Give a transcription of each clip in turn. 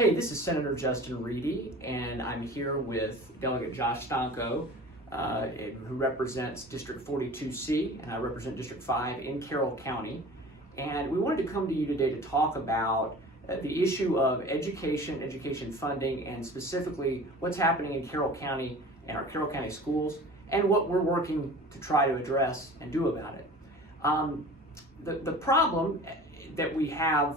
Hey, this is Senator Justin Reedy, and I'm here with Delegate Josh Stonko, who represents District 42C, and I represent District 5 in Carroll County. And we wanted to come to you today to talk about the issue of education funding, and specifically what's happening in Carroll County and our Carroll County schools, and what we're working to try to address and do about it. The problem that we have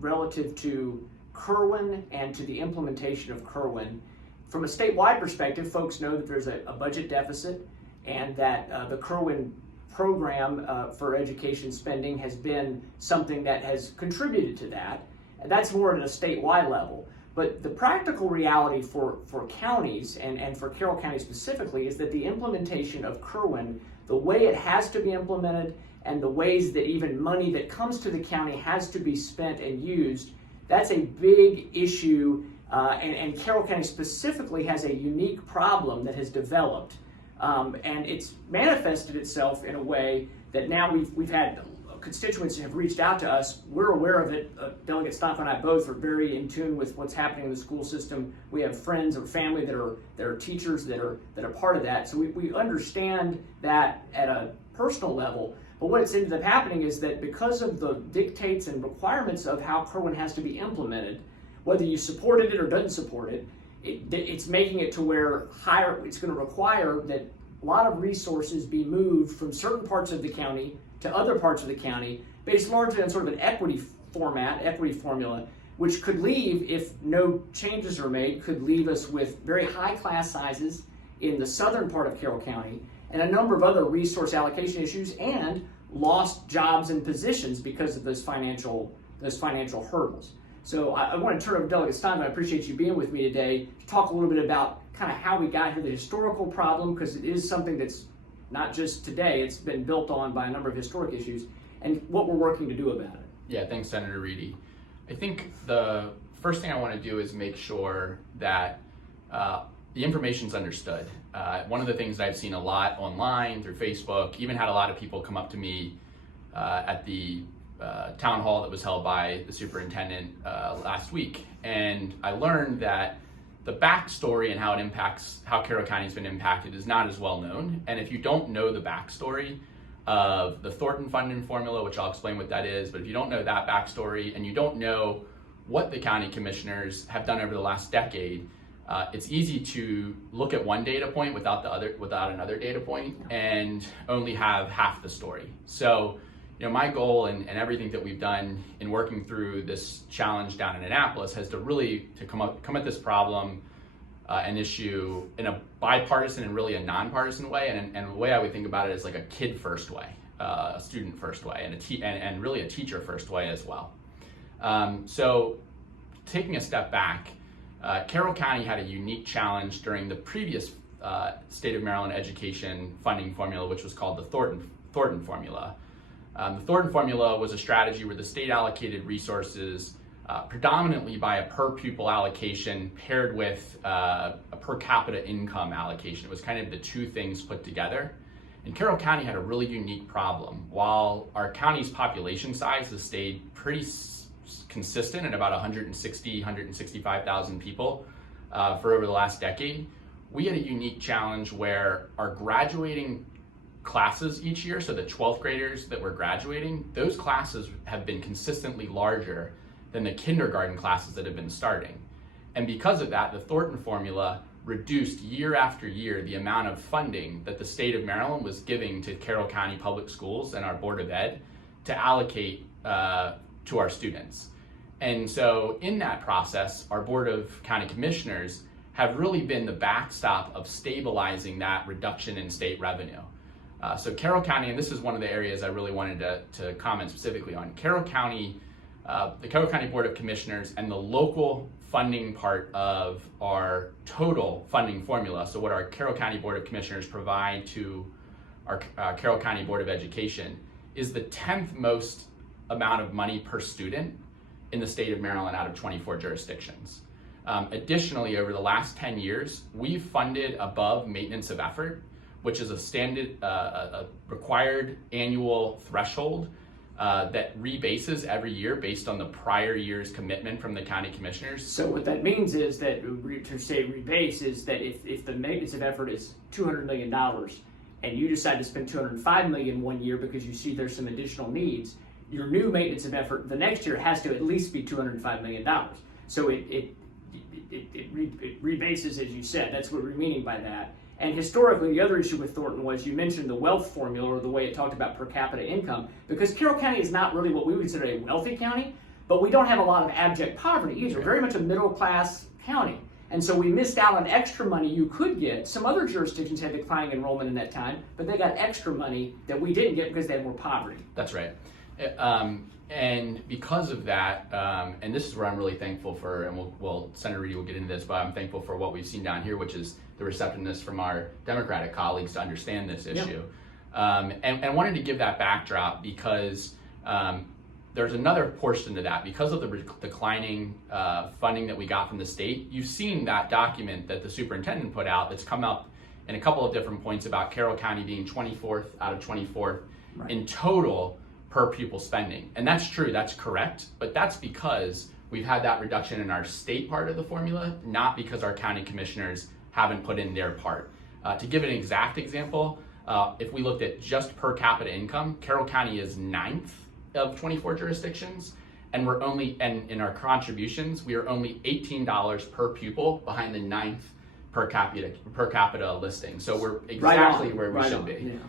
relative to Kerwin and to the implementation of Kerwin, from a statewide perspective, folks know that there's a budget deficit, and that the Kerwin program for education spending has been something that has contributed to that. And that's more at a statewide level. But the practical reality for counties, and for Carroll County specifically, is that the implementation of Kerwin, the way it has to be implemented, and the ways that even money that comes to the county has to be spent and used, that's a big issue, and Carroll County specifically has a unique problem that has developed, and it's manifested itself in a way that now we've had constituents have reached out to us. We're aware of it. Delegate Stonko and I both are very in tune with what's happening in the school system. We have friends or family that are teachers that are part of that, so we understand that at a personal level. But what it's ended up happening is that because of the dictates and requirements of how Kerwin has to be implemented, whether you supported it or doesn't support it, it's making it to where it's going to require that a lot of resources be moved from certain parts of the county to other parts of the county, based largely on sort of an equity formula, which could leave, if no changes are made, could leave us with very high class sizes in the southern part of Carroll County, and a number of other resource allocation issues, and lost jobs and positions because of those financial hurdles. So I want to turn over to Delegate Stein. I appreciate you being with me today to talk a little bit about kind of how we got here, the historical problem, because it is something that's not just today, it's been built on by a number of historic issues, and what we're working to do about it. Yeah, thanks, Senator Reedy. I think the first thing I want to do is make sure that the information's understood. One of the things that I've seen a lot online, through Facebook, even had a lot of people come up to me at the town hall that was held by the superintendent last week. And I learned that the backstory and how Carroll County has been impacted is not as well known. And if you don't know the backstory of the Thornton funding formula, which I'll explain what that is, but if you don't know that backstory and you don't know what the county commissioners have done over the last decade, it's easy to look at one data point without another data point and only have half the story. So, my goal and everything that we've done in working through this challenge down in Annapolis has to really come at this problem an issue in a bipartisan and really a nonpartisan way, and the way I would think about it is like a kid first way, a student first way, and really a teacher first way as well. So, taking a step back, Carroll County had a unique challenge during the previous state of Maryland education funding formula, which was called the Thornton formula. The Thornton formula was a strategy where the state allocated resources predominantly by a per pupil allocation paired with a per capita income allocation. It was kind of the two things put together. And Carroll County had a really unique problem. While our county's population size has stayed pretty consistent at about 165,000 people for over the last decade, we had a unique challenge where our graduating classes each year, so the 12th graders that were graduating, those classes have been consistently larger than the kindergarten classes that have been starting. And because of that, the Thornton formula reduced year after year the amount of funding that the state of Maryland was giving to Carroll County Public Schools and our Board of Ed to allocate to our students. And so in that process, our Board of County Commissioners have really been the backstop of stabilizing that reduction in state revenue. So Carroll County, and this is one of the areas I really wanted to comment specifically on, Carroll County, the Carroll County Board of Commissioners and the local funding part of our total funding formula, so what our Carroll County Board of Commissioners provide to our Carroll County Board of Education, is the 10th most amount of money per student in the state of Maryland out of 24 jurisdictions. Additionally, over the last 10 years, we've funded above maintenance of effort, which is a standard, a required annual threshold that rebases every year based on the prior year's commitment from the county commissioners. So what that means is that, to say rebase, is that if the maintenance of effort is $200 million and you decide to spend $205 million one year because you see there's some additional needs, your new maintenance of effort the next year has to at least be $205 million. So it rebases, as you said. That's what we're meaning by that. And historically, the other issue with Thornton was, you mentioned the wealth formula, or the way it talked about per capita income, because Carroll County is not really what we would consider a wealthy county, but we don't have a lot of abject poverty either. Very much a middle class county. And so we missed out on extra money you could get. Some other jurisdictions had declining enrollment in that time, but they got extra money that we didn't get because they had more poverty. That's right. And because of that, and this is where I'm really thankful for, and Senator Reedy will get into this, but I'm thankful for what we've seen down here, which is the receptiveness from our Democratic colleagues to understand this issue. And wanted to give that backdrop because there's another portion to that. Because of the declining funding that we got from the state, you've seen that document that the superintendent put out that's come up in a couple of different points about Carroll County being 24th out of 24th in total per pupil spending. And that's true, that's correct, but that's because we've had that reduction in our state part of the formula, not because our county commissioners haven't put in their part. To give an exact example, if we looked at just per capita income, Carroll County is 9th of 24 jurisdictions, and in our contributions, we are only $18 per pupil behind the 9th per capita listing. So we're exactly where we should be.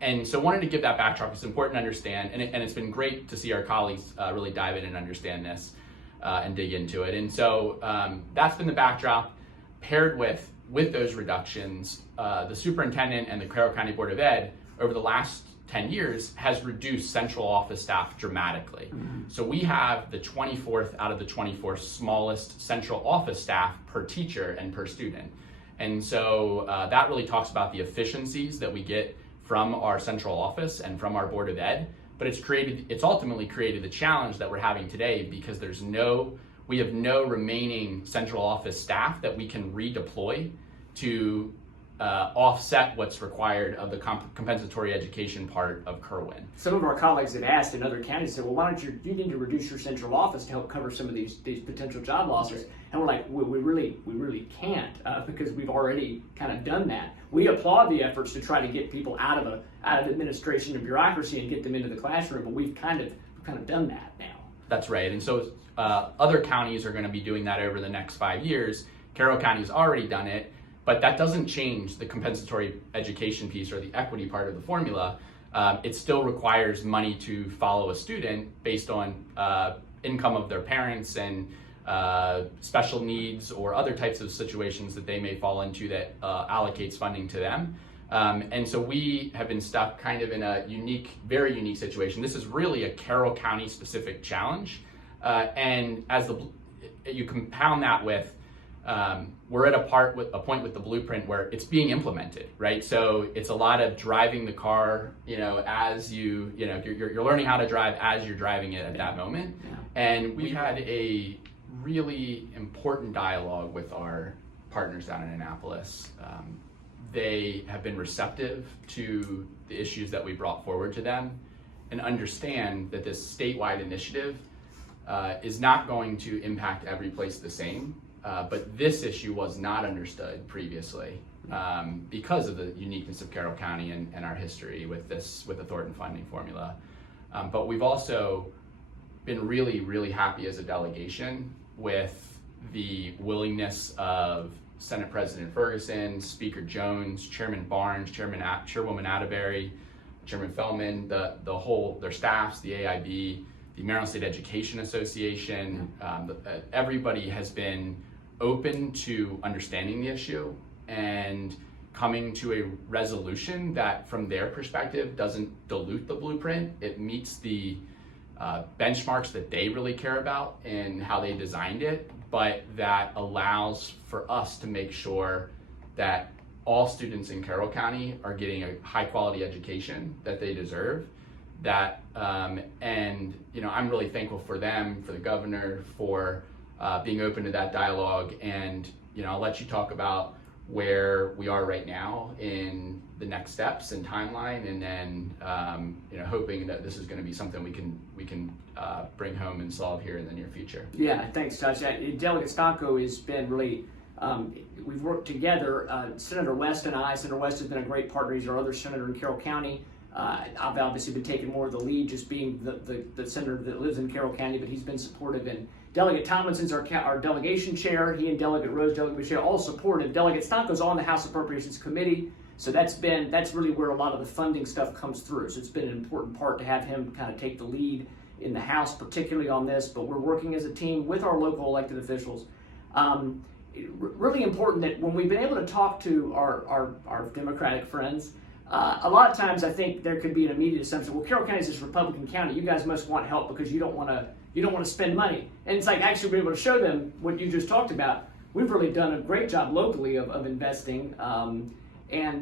And so wanted to give that backdrop. It's important to understand, and it's been great to see our colleagues really dive in and understand this and dig into it. And so that's been the backdrop. Paired with those reductions, the superintendent and the Carroll County Board of Ed over the last 10 years has reduced central office staff dramatically. So we have the 24th out of the 24 smallest central office staff per teacher and per student. And so that really talks about the efficiencies that we get from our central office and from our Board of Ed, but it's ultimately created the challenge that we're having today because we have no remaining central office staff that we can redeploy to offset what's required of the compensatory education part of Kerwin. Some of our colleagues had asked in other counties, said, well, why don't you need to reduce your central office to help cover some of these potential job losses? And we're like, we really can't because we've already kind of done that. We applaud the efforts to try to get people out of administration and bureaucracy and get them into the classroom, but we've kind of done that now. That's right. And so other counties are going to be doing that over the next 5 years. Carroll County's already done it, but that doesn't change the compensatory education piece or the equity part of the formula. It still requires money to follow a student based on income of their parents and special needs or other types of situations that they may fall into that allocates funding to them. And so we have been stuck kind of in a very unique situation. This is really a Carroll County specific challenge. And as you compound that with, we're at a point with the blueprint where it's being implemented, right? So it's a lot of driving the car, as you're learning how to drive as you're driving it at that moment. And we've had a really important dialogue with our partners down in Annapolis. They have been receptive to the issues that we brought forward to them and understand that this statewide initiative is not going to impact every place the same. But this issue was not understood previously because of the uniqueness of Carroll County and our history with the Thornton funding formula. But we've also been really, really happy as a delegation with the willingness of Senate President Ferguson, Speaker Jones, Chairman Barnes, Chairwoman Atterbury, Chairman Fellman, their staffs, the AIB, the Maryland State Education Association. Everybody has been open to understanding the issue and coming to a resolution that from their perspective doesn't dilute the blueprint. It meets the benchmarks that they really care about and how they designed it, but that allows for us to make sure that all students in Carroll County are getting a high quality education that they deserve. I'm really thankful for them, for the governor, for being open to that dialogue. And I'll let you talk about where we are right now in the next steps and timeline, and then hoping that this is going to be something we can bring home and solve here in the near future. Yeah, thanks, Josh. Delegate Stonko has been really, we've worked together. Senator West and I, Senator West has been a great partner. He's our other senator in Carroll County. I've obviously been taking more of the lead, just being the senator that lives in Carroll County, but he's been supportive. And Delegate Tomlinson's our delegation chair. He and Delegate Rose, Delegate Michelle, all supportive. Delegate Stonko's on the House Appropriations Committee, so that's really where a lot of the funding stuff comes through. So it's been an important part to have him kind of take the lead in the House, particularly on this. But we're working as a team with our local elected officials. Really important that when we've been able to talk to our Democratic friends, a lot of times I think there could be an immediate assumption, well, Carroll County is this Republican county. You guys must want help because you don't want to spend money. And it's like actually being able to show them what you just talked about. We've really done a great job locally of investing, and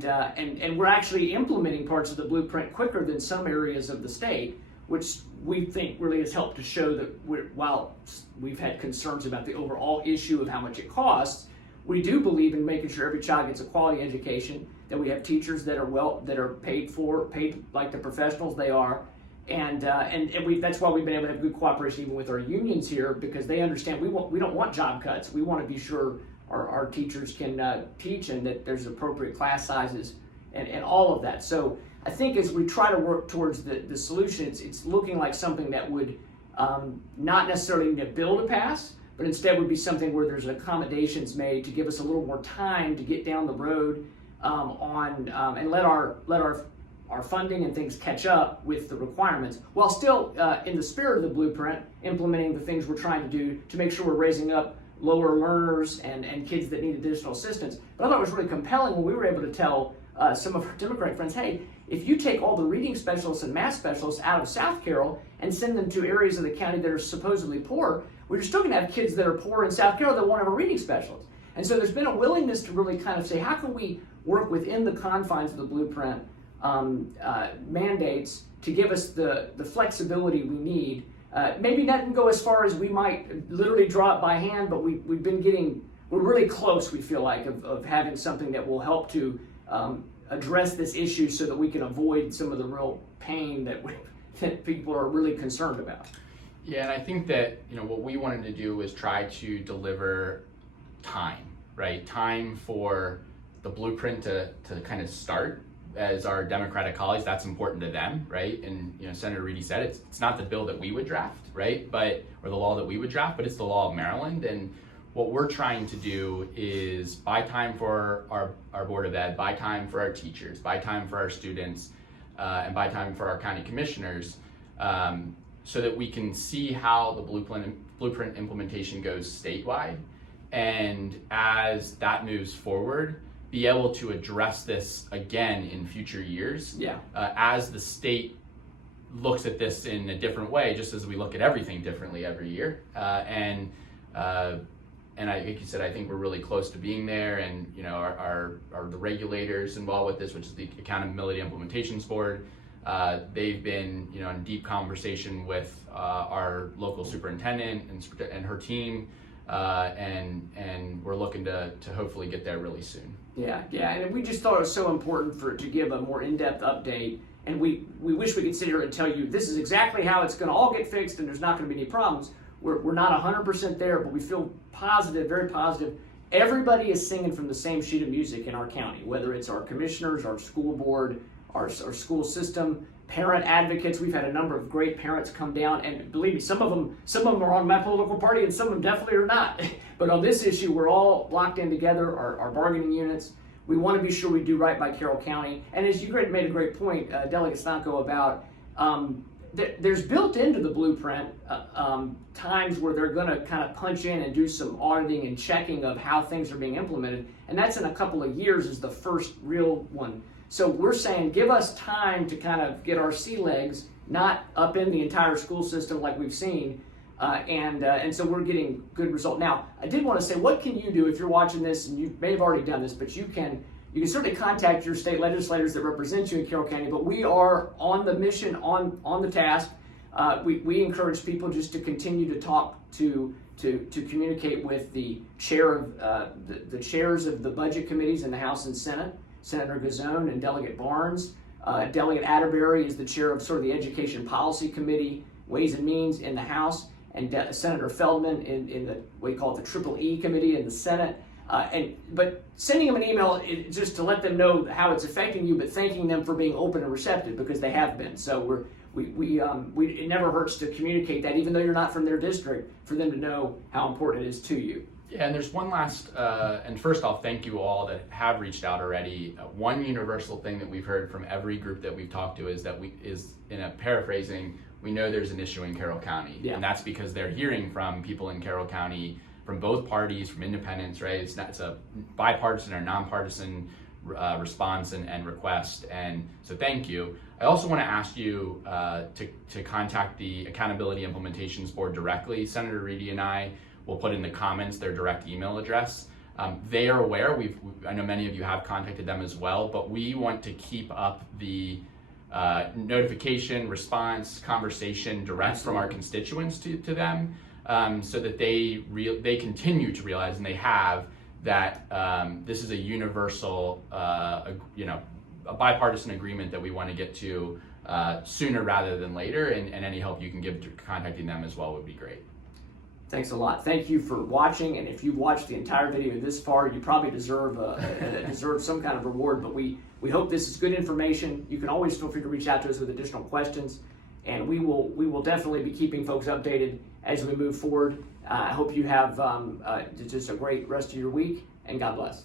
we're actually implementing parts of the blueprint quicker than some areas of the state, which we think really has helped to show that while we've had concerns about the overall issue of how much it costs, we do believe in making sure every child gets a quality education, that we have teachers that are paid like the professionals they are, and that's why we've been able to have good cooperation even with our unions here, because they understand we don't want job cuts. We want to be sure our teachers can teach and that there's appropriate class sizes and all of that. So I think as we try to work towards the solution, it's looking like something that would not necessarily need a bill to pass, but instead would be something where there's accommodations made to give us a little more time to get down the road and let our funding and things catch up with the requirements, while still in the spirit of the blueprint, implementing the things we're trying to do to make sure we're raising up lower learners and kids that need additional assistance. But I thought it was really compelling when we were able to tell some of our Democratic friends, hey, if you take all the reading specialists and math specialists out of South Carroll and send them to areas of the county that are supposedly poor, we're still going to have kids that are poor in South Carroll that won't have a reading specialist. And so there's been a willingness to really kind of say, how can we work within the confines of the blueprint mandates to give us the flexibility we need. Maybe not go as far as we might literally draw it by hand, but we're really close, we feel like, of having something that will help to address this issue so that we can avoid some of the real pain that people are really concerned about. Yeah, and I think that what we wanted to do was try to deliver time, right? Time for the blueprint to kind of start. As our Democratic colleagues, that's important to them, right? And Senator Reedy said it's not the bill that we would draft, right? Or the law that we would draft, but it's the law of Maryland. And what we're trying to do is buy time for our Board of Ed, buy time for our teachers, buy time for our students, and buy time for our county commissioners, so that we can see how the blueprint implementation goes statewide. And as that moves forward, be able to address this again in future years. As the state looks at this in a different way, just as we look at everything differently every year. And like you said, I think we're really close to being there. And the regulators involved with this, which is the Accountability Implementations Board, they've been in deep conversation with our local superintendent and her team. And we're looking to hopefully get there really soon. Yeah, and we just thought it was so important to give a more in-depth update, and we wish we could sit here and tell you this is exactly how it's going to all get fixed and there's not going to be any problems. We're not 100% there, but we feel positive, very positive. Everybody is singing from the same sheet of music in our county, whether it's our commissioners, our school board, our school system, parent advocates. We've had a number of great parents come down, and believe me, some of them are on my political party and some of them definitely are not. But on this issue, we're all locked in together, our bargaining units. We want to be sure we do right by Carroll County. And as you made a great point, Delegate Stonko, about there's built into the blueprint times where they're going to kind of punch in and do some auditing and checking of how things are being implemented. And that's in a couple of years is the first real one. So we're saying give us time to kind of get our sea legs, not up in the entire school system like we've seen, and so we're getting good result. Now, I did want to say, what can you do if you're watching this, and you may have already done this, but you can certainly contact your state legislators that represent you in Carroll County, but we are on the mission, on the task. We encourage people just to continue to talk to communicate with the chair of the chairs of the budget committees in the House and Senate, Senator Gazone and Delegate Barnes. Delegate Atterbury is the chair of sort of the Education Policy Committee, Ways and Means in the House, and Senator Feldman in the what you call it the Triple E Committee in the Senate. But sending them an email just to let them know how it's affecting you, but thanking them for being open and receptive, because they have been. So it never hurts to communicate that, even though you're not from their district, for them to know how important it is to you. Yeah, and there's one last, and first off, thank you all that have reached out already. One universal thing that we've heard from every group that we've talked to is that in a paraphrasing, we know there's an issue in Carroll County. Yeah. And that's because they're hearing from people in Carroll County, from both parties, from independents, right? It's a bipartisan or nonpartisan response and request, and so thank you. I also want to ask you to contact the Accountability Implementations Board directly. Senator Reedy and I will put in the comments their direct email address. They are aware, I know many of you have contacted them as well, but we want to keep up the notification, response, conversation direct from our constituents to them, so that they continue to realize, and they have, that this is a universal, a bipartisan agreement that we want to get to sooner rather than later, and any help you can give to contacting them as well would be great. Thanks a lot. Thank you for watching, and if you've watched the entire video this far, you probably deserve some kind of reward, but we hope this is good information. You can always feel free to reach out to us with additional questions, and we will definitely be keeping folks updated as we move forward. I hope you have just a great rest of your week, and God bless.